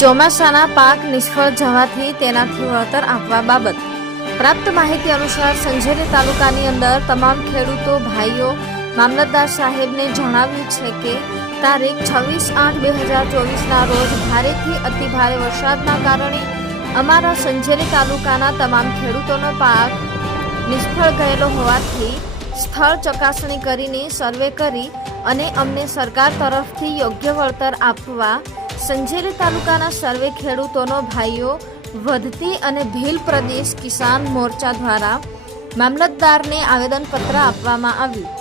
ચોમાસાના પાક નિષ્ફળ જવાથી તેનાથી વળતર આપવા બાબત પ્રાપ્ત માહિતી અનુસાર સંજેલી તાલુકાની અંદર તમામ ખેડૂતો ભાઈઓ મામલતદાર સાહેબને જણાવ્યું છે કે તારીખ 26/8/2024ના રોજ ભારેથી અતિભારે વરસાદના કારણે અમારા સંજેલી તાલુકાના તમામ ખેડૂતોનો પાક નિષ્ફળ ગયેલો હોવાથી સ્થળ ચકાસણી કરીને સર્વે કરી અને અમને સરકાર તરફથી યોગ્ય વળતર આપવા સંજેલી તાલુકાના સર્વે ખેડૂતોનો ભાઈઓ વધતી અને ભીલ પ્રદેશ કિસાન મોરચા દ્વારા મામલતદારને આવેદનપત્ર આપવામાં આવ્યું।